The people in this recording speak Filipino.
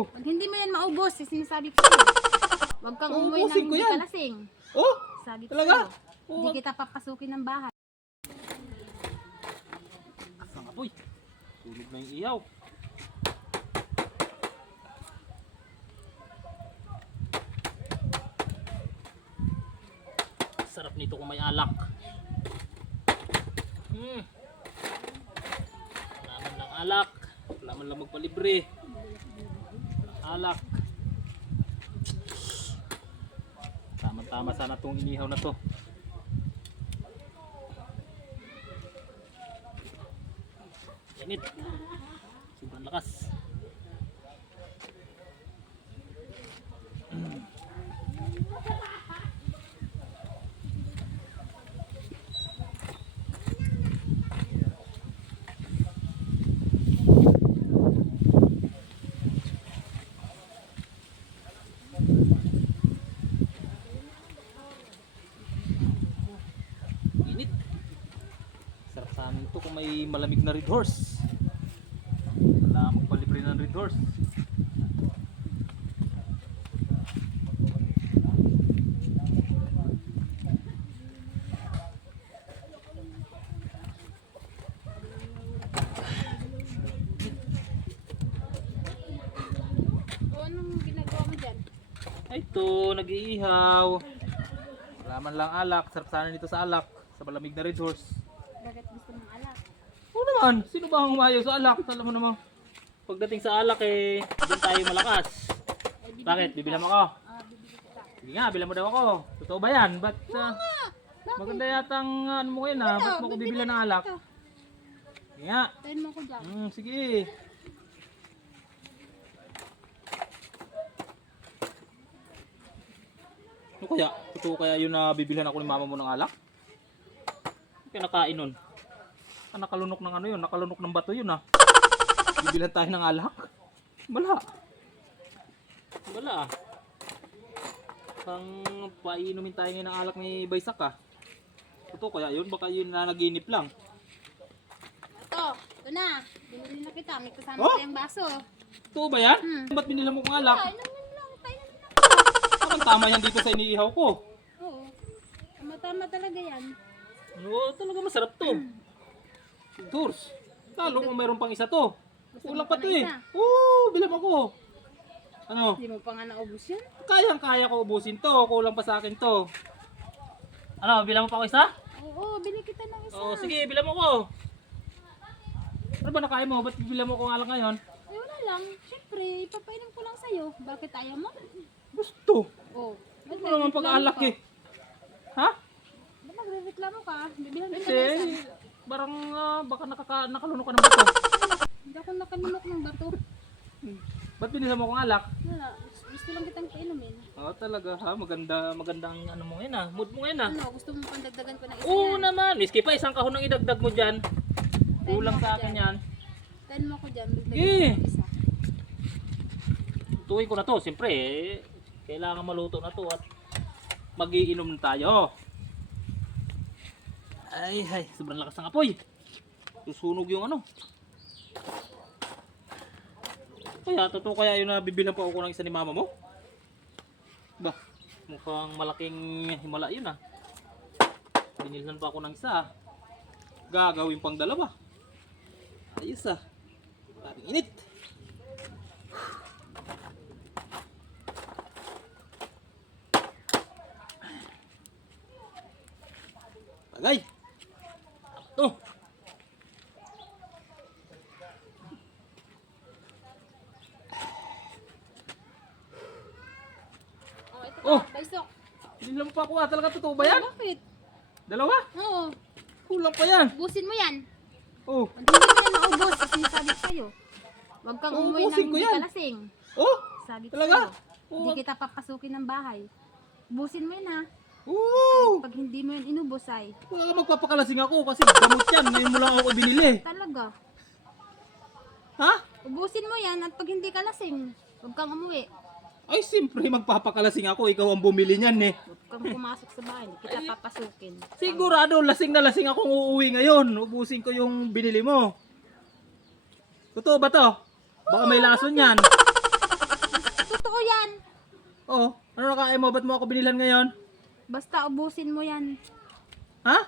Pag hindi mo yan maubos, sinasabi ko sa'yo. Huwag kang umuwi ng Uubusin ko hindi yan. ka lasing. Oh, Sabi ko talaga? sa'yo. Hindi kita papasukin ng bahay. Ang apoy. Tulog na yung iyaw. Sarap nito kung may alak. Wala man lang alak. Wala man lang magpalibre. Alak. Tama-tama sana itong inihaw na to. Init. Sobrang lakas. Init. Sarap sa amin to kung may malamig na Red Horse. Wala magpalibre ng Red Horse. O, anong ginagawa mo dyan? Ay, ito, nag-iihaw. Wala man lang alak. Sarap sana nito sa alak. Sa malamig na Red Horse. Bakit gusto mong alak? Oo naman. Sino ba ang umayaw sa alak? Alam mo naman. Pagdating sa alak eh, doon tayo malakas. Bakit? Bibilang mo ako? Bibili kita. Sige nga, bilang mo daw ako. Totoo ba yan? Ba't maganda yatang ano mo ngayon ha? Ba't mo ko bibilang ng alak? Sige nga. Tayin mo ko dyan. Sige. Ano kaya? Totoo kaya yun na bibilhan ako ni mama mo ng alak? Ano kaya nakain nun? Nakalunok ng ano yun? Nakalunok ng bato yun ha? Bibilhan tayo ng alak? Wala. Wala ah. Pang painumin tayo ngayon ng alak ni Baysak ah. Totoo kaya yun? Baka yun na naginip lang. Ito na. Binili na kita. May kasama Oh? tayong baso. Totoo ba yan? Ba't binila mo kong alak? Ay, naman lang. Tayo na lang. Parang tama yan dito sa iniihaw ko. Oo. Tama-tama talaga yan. Oo, talaga masarap to. Tours. Lalo kung mayroon pang isa to. Gusto Kulang mo pa pa to ng eh. isa? Oo, bilang ako. Ano? Hindi mo pa nga naubos yan. Kaya ko ubusin to. Kulang pa sa akin to. Ano, bilang mo pa ako isa? Oo, bili kita ng isa. Oo, sige, bilang mo ko. Ano ba nakain mo? Ba't bilang mo ko nga lang ngayon? Eh, wala lang. Siyempre, ipapainom ko lang sa'yo. Bakit ayaw mo? Gusto. Oo. Ano naman pag-alak eh? Ha? Ba't nagre-reklamo ka? Bibihan kita ng Hindi. isa. Parang baka nakalunok ka ng bato. Hindi ako nakanunok ng bato. Ba't binila mo kong alak? Wala. Gusto lang kitang painumin. Oo, talaga ha. Magandang ano mo ngayon ha. Mood mo ngayon ha. Ano, gusto mo pang dagdagan ko ng isa Oo yan? naman. Miski pa isang kahon ang idagdag mo dyan. Kulang sa akin yan. Tayin mo ko dyan. Dagdagan Sige. ko ng isa. Tuwin ko na to. Siyempre kailangan maluto na to at magiinom na tayo. Ay, sobrang lakas ng apoy. Susunog yung ano. Kaya, totoo kaya yun na bibilang pa ako ng isa ni mama mo? Ba, mukhang malaking himala yun ah. Binilhan pa ako ng isa. Gagawin pang dalawa. Ayos ah. Ating init. Bagay. Ito. Oh, ito Oh. pa. Baysok. Binilhan mo pa ako ah. Talaga totoo ba yan? Bakit? Dalawa? Oo. Kulang pa yan. Ubusin mo yan. Oh. Pag hindi mo yan maubos, sinasabi ko sa'yo. Huwag kang umuwi ng Uubusin ko hindi yan. ka lasing. Oh. Sabi ko Talaga? sa'yo. Hindi kita papasukin ng bahay. Ubusin mo yan ha. Oo. Pag hindi mo yan inubos ay Wala ka magpapakalasing ako kasi gamot yan. Ngayon mo lang ako binili. talaga. Ha? Ubusin mo yan at pag hindi ka lasing, huwag kang umuwi. Ay, siyempre magpapakalasing ako. Ikaw ang bumili niyan eh. Huwag kang pumasok sa bahay, hindi kita papasukin. Sigurado, lasing na lasing akong uuwi ngayon. Ubusin ko yung binili mo. Totoo ba to? Baka may lason yan. Oh, ano nakain mo? Ba't mo ako binilhan ngayon? Basta ubusin mo yan. Ha?